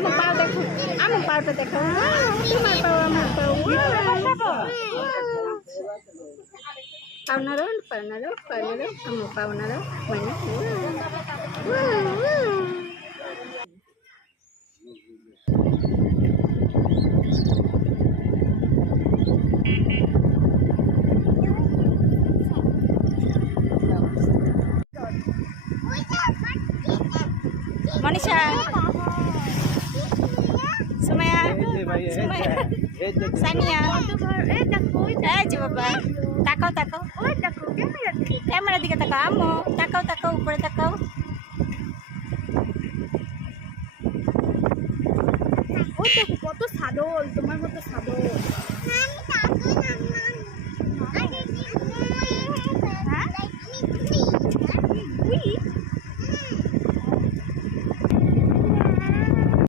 আমার পা দেখো, আমার পাটা দেখো, তোমার পাও আমার পাও। পাও নাড়ো, পাও নাড়ো, পাও নাড়ো, আমার পাও নাড়ো, মানে মনীষা, সুমাইয়া, সুমাইয়া, সানিয়া, এই যে বাবা, তাকাও তাকাও, ক্যামেরার দিকে তাকাও, আম্মু তাকাও তাকাও, উপরে তাকাও। ওই দেখো কত সাদল, তোমার মতো সাদল। হ্যাঁ